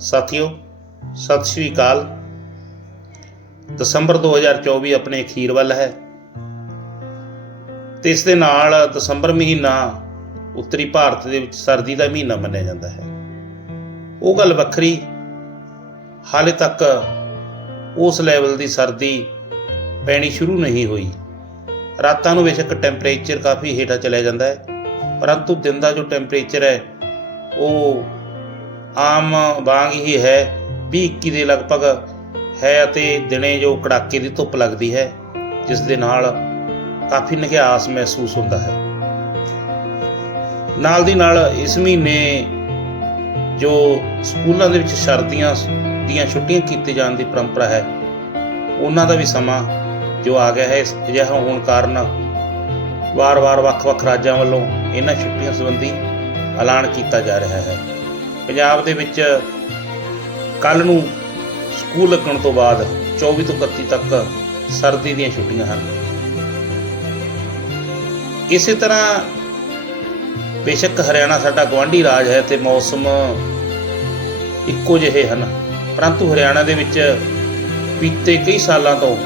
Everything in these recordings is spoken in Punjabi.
ਸਾਥੀਓ, ਸਤਿ ਸ਼੍ਰੀ ਅਕਾਲ। ਦਸੰਬਰ 2024 ਆਪਣੇ ਅਖੀਰ ਵੱਲ ਹੈ। ਤੇ ਇਸ ਦੇ ਨਾਲ ਦਸੰਬਰ ਮਹੀਨਾ ਉੱਤਰੀ ਭਾਰਤ ਦੇ ਵਿੱਚ ਸਰਦੀ ਦਾ ਮਹੀਨਾ ਮੰਨਿਆ ਜਾਂਦਾ ਹੈ। ਉਹ ਗੱਲ ਵੱਖਰੀ, ਹਾਲੇ ਤੱਕ ਉਸ ਲੈਵਲ ਦੀ ਸਰਦੀ ਪੈਣੀ ਸ਼ੁਰੂ ਨਹੀਂ ਹੋਈ। ਰਾਤਾਂ ਨੂੰ ਬੇਸ਼ੱਕ ਟੈਂਪਰੇਚਰ ਕਾਫੀ ਹੇਠਾਂ ਚਲਿਆ ਜਾਂਦਾ ਹੈ, ਪਰੰਤੂ ਦਿਨ ਦਾ ਜੋ ਟੈਂਪਰੇਚਰ ਹੈ, ਉਹ ਆਮ ਵਾਂਗ ਹੀ ਹੈ 20 21 ਦੇ ਲਗਭਗ ਹੈ ਅਤੇ ਦਿਨੇ ਜੋ ਕੜਾਕੇ ਦੀ ਧੁੱਪ ਲੱਗਦੀ ਹੈ, ਜਿਸ ਦੇ ਨਾਲ ਕਾਫੀ ਨਿਘਿਆਸ ਮਹਿਸੂਸ ਹੁੰਦਾ ਹੈ। ਨਾਲ ਦੀ ਨਾਲ ਇਸ ਮਹੀਨੇ ਜੋ ਸਕੂਲਾਂ ਦੇ ਵਿੱਚ ਸਰਦੀਆਂ ਦੀਆਂ ਛੁੱਟੀਆਂ ਕੀਤੇ ਜਾਣ ਦੀ ਪਰੰਪਰਾ ਹੈ, ਉਹਨਾਂ ਦਾ ਵੀ ਸਮਾਂ ਜੋ ਆ ਗਿਆ ਹੈ ਅਜਿਹਾ ਹੋਣ ਕਾਰਨ ਵਾਰ-ਵਾਰ ਵੱਖ-ਵੱਖ ਰਾਜਾਂ ਵੱਲੋਂ ਇਹਨਾਂ ਛੁੱਟੀਆਂ ਸੰਬੰਧੀ ਐਲਾਨ ਕੀਤਾ ਜਾ ਰਿਹਾ ਹੈ। ਪੰਜਾਬ ਦੇ ਵਿੱਚ ਕੱਲ ਨੂੰ ਸਕੂਲ ਲੱਗਣ ਤੋਂ ਬਾਅਦ 24 ਤੋਂ 31 ਤੱਕ ਸਰਦੀ ਦੀਆਂ ਛੁੱਟੀਆਂ ਹਨ। ਇਸੇ ਤਰ੍ਹਾਂ ਬੇਸ਼ੱਕ ਹਰਿਆਣਾ ਸਾਡਾ ਗਵਾਂਢੀ ਰਾਜ ਹੈ ਤੇ ਮੌਸਮ ਇੱਕੋ ਜਿਹੇ ਹਨ। ਪਰੰਤੂ ਹਰਿਆਣਾ ਦੇ ਵਿੱਚ ਬੀਤੇ ਕਈ ਸਾਲਾਂ ਤੋਂ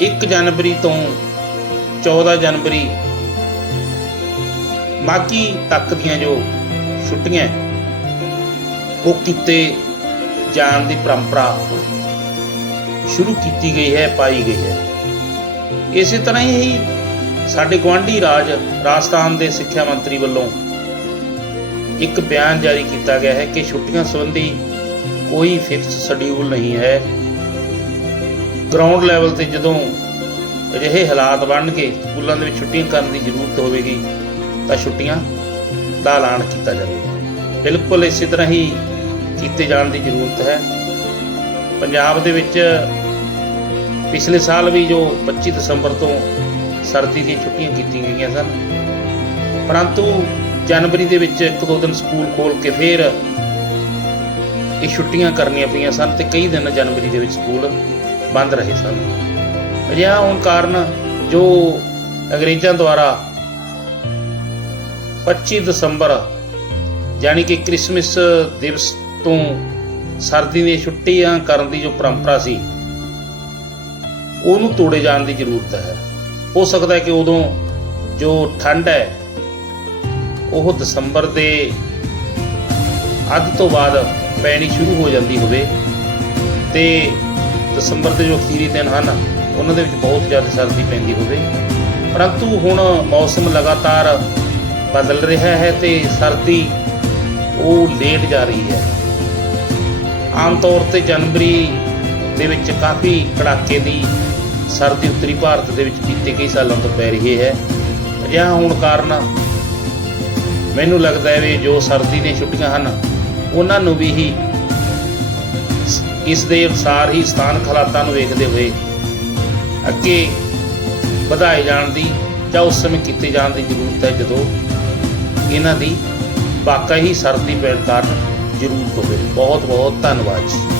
1 ਜਨਵਰੀ ਤੋਂ 14 ਜਨਵਰੀ ਮਾਗੀ ਤੱਕ ਦੀਆਂ ਜੋ ਛੁੱਟੀਆਂ ਹੈ, ਉਹ ਕੀਤੇ ਜਾਣ ਦੀ ਪਰੰਪਰਾ ਸ਼ੁਰੂ ਕੀਤੀ ਗਈ ਹੈ ਪਾਈ ਗਈ ਹੈ। ਇਸੇ ਤਰ੍ਹਾਂ ਹੀ ਸਾਡੇ ਗਵਾਂਢੀ ਰਾਜ ਰਾਜਸਥਾਨ ਦੇ ਸਿੱਖਿਆ ਮੰਤਰੀ ਵੱਲੋਂ ਇੱਕ ਬਿਆਨ ਜਾਰੀ ਕੀਤਾ ਗਿਆ ਹੈ ਕਿ ਛੁੱਟੀਆਂ ਸੰਬੰਧੀ ਕੋਈ ਫਿਕਸ ਸ਼ਡਿਊਲ ਨਹੀਂ ਹੈ। ਗਰਾਊਂਡ ਲੈਵਲ ਤੇ ਜਦੋਂ ਅਜਿਹੇ ਹਾਲਾਤ ਬਣਨਗੇ ਸਕੂਲਾਂ ਦੇ ਵਿੱਚ ਛੁੱਟੀਆਂ ਕਰਨ ਦੀ ਜ਼ਰੂਰਤ ਹੋਵੇਗੀ ਤਾਂ ਛੁੱਟੀਆਂ ਦਾ ਐਲਾਨ ਕੀਤਾ ਜਾਵੇ। ਬਿਲਕੁਲ ਇਸੇ ਤਰ੍ਹਾਂ ਹੀ ਕੀਤੇ ਜਾਣ ਦੀ ਜ਼ਰੂਰਤ ਹੈ। ਪੰਜਾਬ ਦੇ ਵਿੱਚ ਪਿਛਲੇ ਸਾਲ ਵੀ ਜੋ 25 ਦਸੰਬਰ ਤੋਂ ਸਰਦੀ ਦੀਆਂ ਛੁੱਟੀਆਂ ਕੀਤੀਆਂ ਗਈਆਂ ਸਨ, ਪਰੰਤੂ ਜਨਵਰੀ ਦੇ ਵਿੱਚ ਇੱਕ ਦੋ ਦਿਨ ਸਕੂਲ ਖੋਲ ਕੇ ਫਿਰ ਇਹ ਛੁੱਟੀਆਂ ਕਰਨੀਆਂ ਪਈਆਂ ਸਨ ਤੇ ਕਈ ਦਿਨ ਜਨਵਰੀ ਦੇ ਵਿੱਚ ਸਕੂਲ ਬੰਦ ਰਹੇ ਸਨ। ਅਜਿਹਾ ਹੋਣ ਕਾਰਨ ਜੋ ਅੰਗਰੇਜ਼ਾਂ ਦੁਆਰਾ 25 ਦਸੰਬਰ, ਯਾਨੀ ਕਿ ਕ੍ਰਿਸਮਸ ਦਿਵਸ ਤੋਂ ਸਰਦੀ ਦੀਆਂ ਛੁੱਟੀਆਂ ਕਰਨ ਦੀ ਜੋ ਪਰੰਪਰਾ ਸੀ, ਉਹਨੂੰ ਤੋੜੇ ਜਾਣ ਦੀ ਜ਼ਰੂਰਤ ਹੈ। ਹੋ ਸਕਦਾ ਹੈ ਕਿ ਉਦੋਂ ਜੋ ਠੰਡ ਹੈ, ਉਹ ਦਸੰਬਰ ਦੇ ਅੱਧ ਤੋਂ ਬਾਅਦ ਪੈਣੀ ਸ਼ੁਰੂ ਹੋ ਜਾਂਦੀ ਹੋਵੇ ਤੇ ਦਸੰਬਰ ਦੇ ਜੋ ਅਖੀਰੀ ਦਿਨ ਹਨ, ਉਹਨਾਂ ਦੇ ਵਿੱਚ ਬਹੁਤ ਜ਼ਿਆਦਾ ਸਰਦੀ ਪੈਂਦੀ ਹੋਵੇ। ਪਰੰਤੂ ਹੁਣ ਮੌਸਮ ਲਗਾਤਾਰ ਬਦਲ ਰਿਹਾ ਹੈ ਤੇ ਸਰਦੀ ਉਹ ਲੇਟ ਜਾ ਰਹੀ ਹੈ। ਆਮ ਤੌਰ ਤੇ ਜਨਵਰੀ ਦੇ ਵਿੱਚ ਕਾਫੀ ਕੜਾਕੇ ਦੀ ਸਰਦੀ ਉੱਤਰੀ ਭਾਰਤ ਦੇ ਵਿੱਚ ਬੀਤੇ ਕਈ ਸਾਲਾਂ ਤੋਂ ਪੈ ਰਹੀ ਹੈ। ਅਜਿਹਾ ਹੋਣ ਕਾਰਨ ਮੈਨੂੰ ਲੱਗਦਾ ਹੈ ਵੀ ਜੋ ਸਰਦੀ ਦੀਆਂ ਛੁੱਟੀਆਂ ਹਨ, ਉਹਨਾਂ ਨੂੰ ਵੀ ਹੀ ਇਸ ਦੇ ਅਨੁਸਾਰ ਹੀ ਸਥਾਨਕ ਹਾਲਾਤਾਂ ਨੂੰ ਵੇਖਦੇ ਹੋਏ ਅੱਗੇ ਵਧਾਏ ਜਾਣ ਦੀ ਜਾਂ ਉਸ ਸਮੇਂ ਕੀਤੇ ਜਾਣ ਦੀ ਜ਼ਰੂਰਤ ਹੈ ਜਦੋਂ ਇਹਨਾਂ ਦੀ ਵਾਕਈ ਸਰਦੀ ਪੈਣ ਕਾਰਨ ਜ਼ਰੂਰਤ ਹੋਵੇ। ਬਹੁਤ ਬਹੁਤ ਧੰਨਵਾਦ ਜੀ।